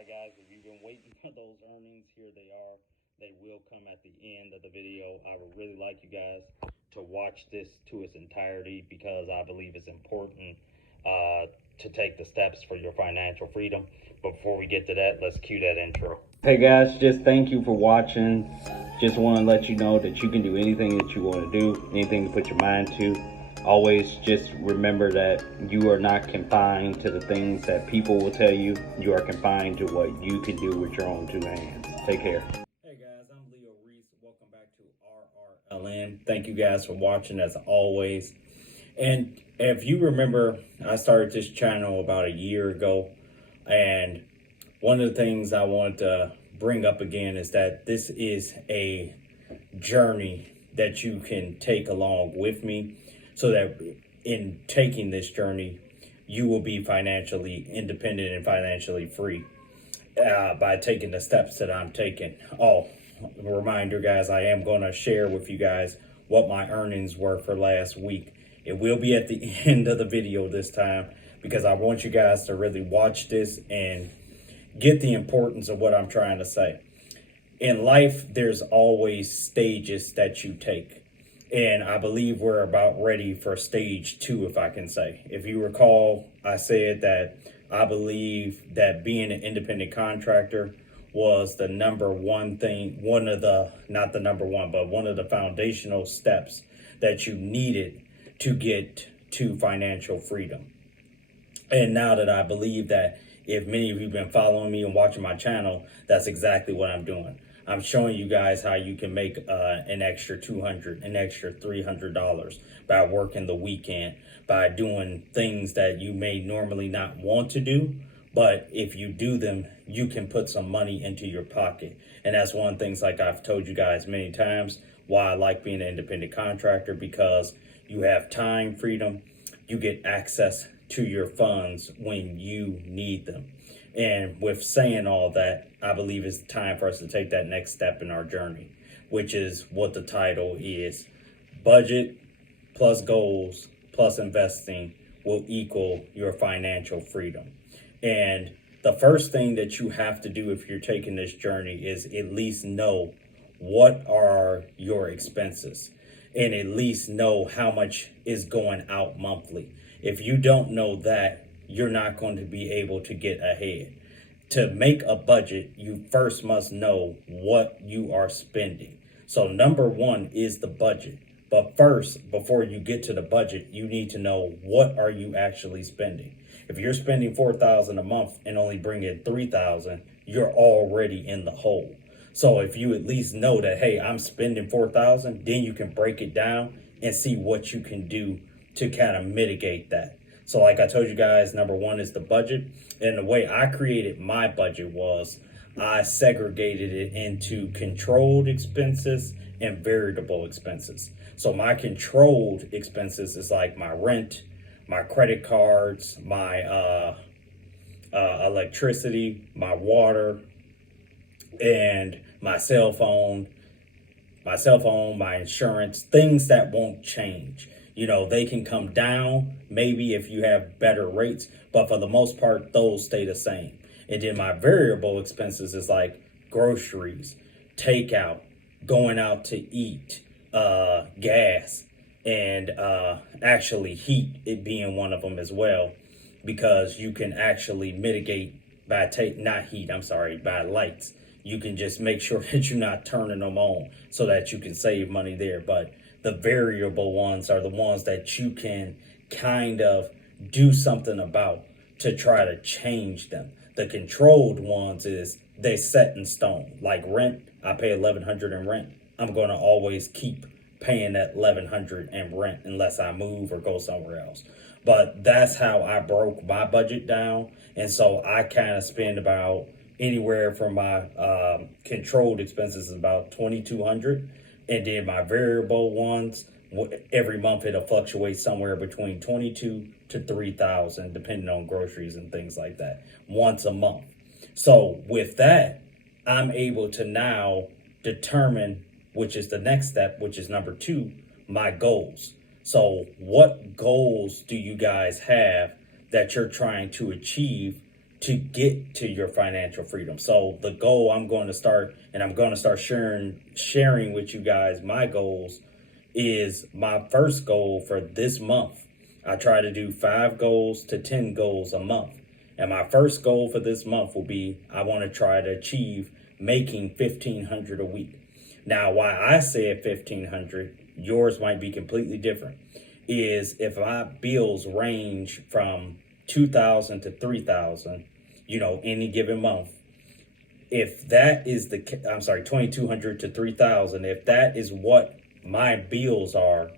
right, guys, if you've been waiting for those earnings, here they are. They will come at the end of the video. I would really like you guys to watch this to its entirety because I believe it's important to take the steps for your financial freedom. But before we get to that, let's cue that intro. Hey guys, just thank you for watching. Just want to let you know that you can do anything that you want to do, anything to put your mind to. Always just remember that you are not confined to the things that people will tell you. You are confined to what you can do with your own two hands. Take care. Hey guys, I'm Leo Reese. Welcome back to RRLN. Thank you guys for watching as always. And if you remember, I started this channel about a year ago. And one of the things I want to bring up again is that this is a journey that you can take along with me, so that in taking this journey, you will be financially independent and financially free by taking the steps that I'm taking. Oh, reminder, guys, I am going to share with you guys what my earnings were for last week. It will be at the end of the video this time because I want you guys to really watch this and get the importance of what I'm trying to say. In life, there's always stages that you take. And I believe we're about ready for stage 2, if I can say. If you recall, I said that I believe that being an independent contractor was the number one thing, not the number one, but one of the foundational steps that you needed to get to financial freedom. And now that I believe that, if many of you have been following me and watching my channel, that's exactly what I'm doing. I'm showing you guys how you can make an extra $200, an extra $300 by working the weekend, by doing things that you may normally not want to do. But if you do them, you can put some money into your pocket. And that's one of the things, like I've told you guys many times, why I like being an independent contractor, because you have time freedom. You get access to your funds when you need them. And with saying all that, I believe it's time for us to take that next step in our journey, which is what the title is. Budget plus goals plus investing will equal your financial freedom. And the first thing that you have to do if you're taking this journey is at least know what are your expenses, and at least know how much is going out monthly. If you don't know that, you're not going to be able to get ahead. To make a budget, you first must know what you are spending. So number one is the budget. But first, before you get to the budget, you need to know what are you actually spending. If you're spending $4,000 a month and only bring in $3,000, you're already in the hole. So if you at least know that, hey, I'm spending $4,000, then you can break it down and see what you can do to kind of mitigate that. So like I told you guys, number one is the budget. And the way I created my budget was I segregated it into controlled expenses and variable expenses. So my controlled expenses is like my rent, my credit cards, my electricity, my water, and my cell phone, my insurance, things that won't change. You know, they can come down maybe if you have better rates, but for the most part, those stay the same. And then my variable expenses is like groceries, takeout, going out to eat, gas, and actually heat, it being one of them as well, because you can actually mitigate by by lights. You can just make sure that you're not turning them on so that you can save money there. But the variable ones are the ones that you can kind of do something about to try to change them. The controlled ones is they set in stone. Like rent, I pay $1,100 in rent. I'm going to always keep paying that $1,100 in rent unless I move or go somewhere else. But that's how I broke my budget down. And so I kind of spend about anywhere from my controlled expenses is about $2,200. And then my variable ones, every month it'll fluctuate somewhere between $22,000 to $3,000, depending on groceries and things like that, once a month. So with that, I'm able to now determine, which is the next step, which is number 2, my goals. So what goals do you guys have that you're trying to achieve to get to your financial freedom. So the goal I'm going to start, and I'm going to start sharing with you guys my goals, is my first goal for this month. I try to do 5 goals to 10 goals a month. And my first goal for this month will be, I want to try to achieve making $1,500 a week. Now, why I said $1,500, yours might be completely different, is if my bills range from $2,000 to $3,000, any given month. If that is $2,200 to $3,000, if that is what my bills are,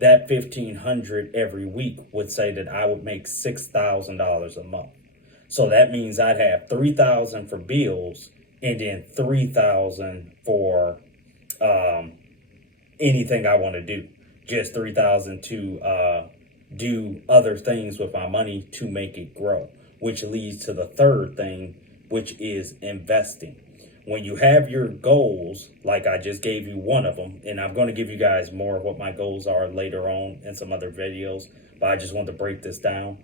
that $1,500 every week would say that I would make $6,000 a month. So that means I'd have $3,000 for bills and then $3,000 for anything I want to do. Just $3,000 to do other things with my money to make it grow, which leads to the third thing, which is investing. When you have your goals, like I just gave you one of them, and I'm going to give you guys more of what my goals are later on in some other videos, but I just want to break this down.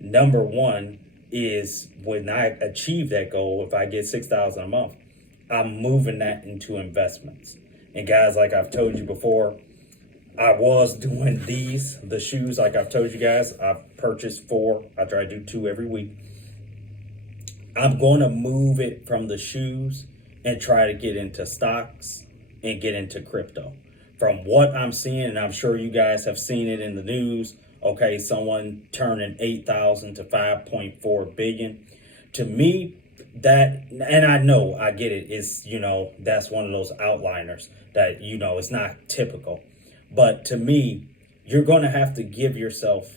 Number one is, when I achieve that goal, if I get $6,000 a month, I'm moving that into investments. And guys, like I've told you before, I was doing the shoes, like I've told you guys. I've purchased 4. I try to do 2 every week. I'm going to move it from the shoes and try to get into stocks and get into crypto. From what I'm seeing, and I'm sure you guys have seen it in the news, okay, someone turning 8,000 to 5.4 billion. To me, that, and I get it, it's, that's one of those outliners that, it's not typical. But to me, you're going to have to give yourself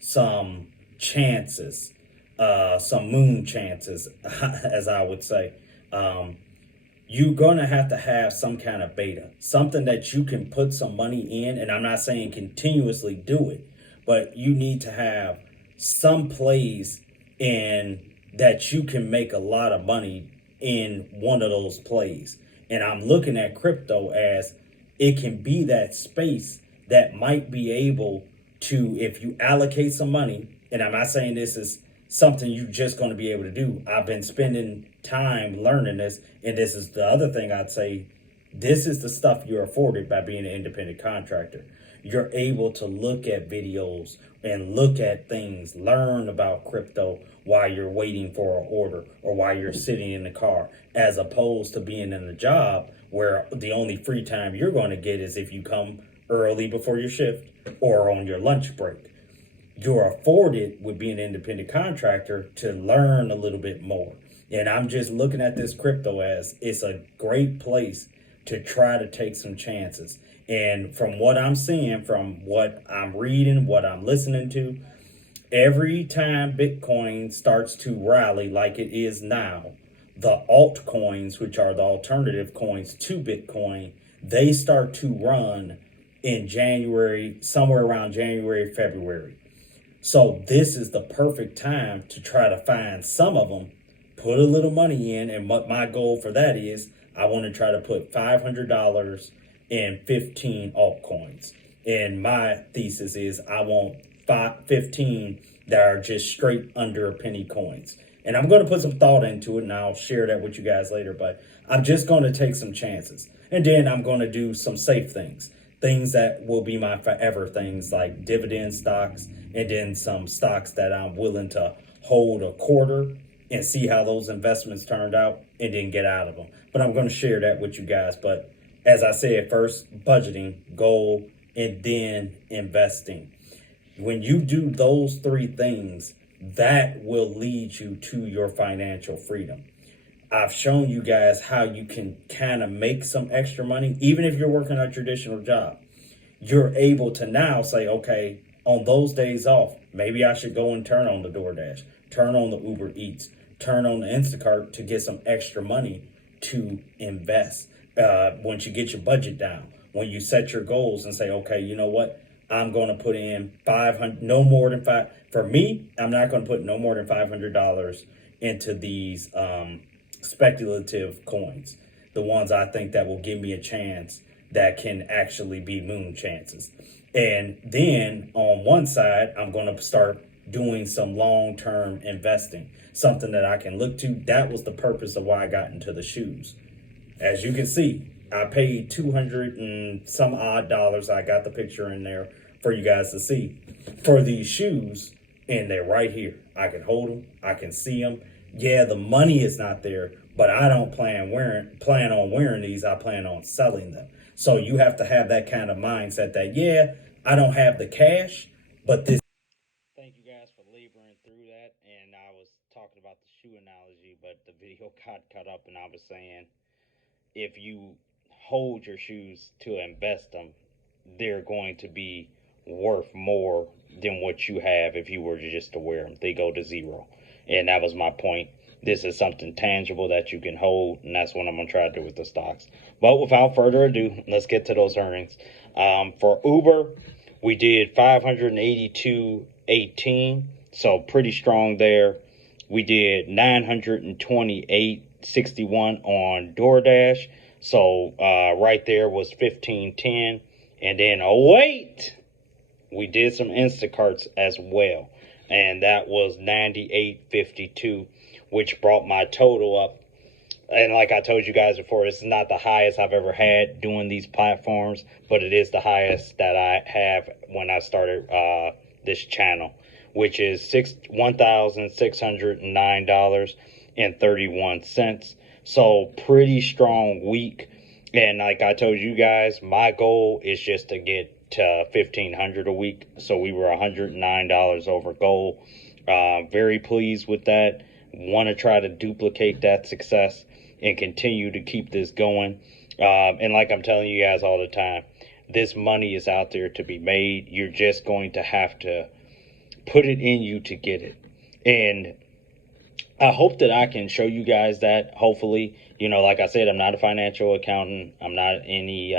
some chances, some moon chances, as I would say. You're going to have some kind of beta, something that you can put some money in. And I'm not saying continuously do it, but you need to have some plays in that you can make a lot of money in one of those plays. And I'm looking at crypto as it can be that space that might be able to, if you allocate some money, and I'm not saying this is something you're just going to be able to do. I've been spending time learning this, and this is the other thing I'd say. This is the stuff you're afforded by being an independent contractor. You're able to look at videos and look at things, learn about crypto while you're waiting for an order or while you're sitting in the car, as opposed to being in a job where the only free time you're going to get is if you come early before your shift or on your lunch break. You're afforded with being an independent contractor to learn a little bit more. And I'm just looking at this crypto as it's a great place to try to take some chances. And from what I'm seeing, from what I'm reading, what I'm listening to, every time Bitcoin starts to rally like it is now, the altcoins, which are the alternative coins to Bitcoin, they start to run in January, somewhere around January, February. So this is the perfect time to try to find some of them, put a little money in. And what my goal for that is, I want to try to put $500 in 15 altcoins. And my thesis is I want 15 that are just straight under a penny coins. And I'm going to put some thought into it, and I'll share that with you guys later. But I'm just going to take some chances. And then I'm going to do some safe things that will be my forever things, like dividend stocks, and then some stocks that I'm willing to hold a quarter and see how those investments turned out and then get out of them. But I'm going to share that with you guys. But as I said, first, budgeting, goal, and then investing. When you do those 3 things, that will lead you to your financial freedom. I've shown you guys how you can kind of make some extra money. Even if you're working a traditional job, you're able to now say, okay, on those days off, maybe I should go and turn on the DoorDash, turn on the Uber Eats, turn on the Instacart to get some extra money to invest. Once you get your budget down, when you set your goals and say, okay, you know what? I'm going to put in 500, no more than 5. For me, I'm not going to put no more than $500 into these speculative coins, the ones I think that will give me a chance that can actually be moon chances. And then on one side, I'm going to start doing some long-term investing, something that I can look to. That was the purpose of why I got into the shoes. As you can see, I paid 200 and some odd dollars. I got the picture in there for you guys to see for these shoes, and they're right here. I can hold them. I can see them. Yeah, the money is not there, but I don't plan on wearing these. I plan on selling them. So you have to have that kind of mindset that, yeah, I don't have the cash, but this. Thank you guys for laboring through that. And I was talking about the shoe analogy, but the video got cut up, and I was saying, if you hold your shoes to invest them, they're going to be worth more than what you have if you were just to wear them. They go to zero. And that was my point. This is something tangible that you can hold, and that's what I'm going to try to do with the stocks. But without further ado, let's get to those earnings. For Uber, we did 582.18, so pretty strong there. We did 928.61 on DoorDash, so right there was 15.10. And then, oh wait, we did some Instacarts as well, and that was 98.52, which brought my total up. And like I told you guys before, it's not the highest I've ever had doing these platforms, but it is the highest that I have when I started this channel, which is $1,609.31. So pretty strong week. And like I told you guys, my goal is just to get to $1,500 a week. So we were $109 over goal. Very pleased with that. Want to try to duplicate that success and continue to keep this going. And like I'm telling you guys all the time, this money is out there to be made. You're just going to have to put it in you to get it. And I hope that I can show you guys that, hopefully. You know, like I said, I'm not a financial accountant. I'm not any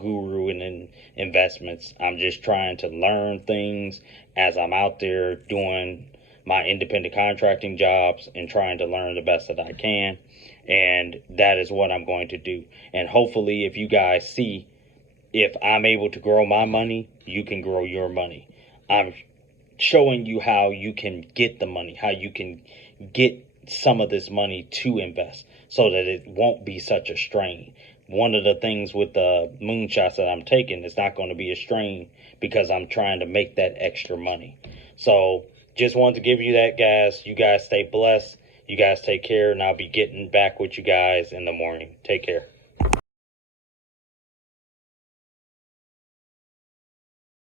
guru in investments. I'm just trying to learn things as I'm out there doing my independent contracting jobs and trying to learn the best that I can. And that is what I'm going to do. And hopefully, if you guys see, if I'm able to grow my money, you can grow your money. I'm showing you how you can get the money, how you can get some of this money to invest so that it won't be such a strain. One of the things with the moonshots that I'm taking is not going to be a strain because I'm trying to make that extra money. So just wanted to give you that, guys. You guys stay blessed. You guys take care, and I'll be getting back with you guys in the morning. Take care.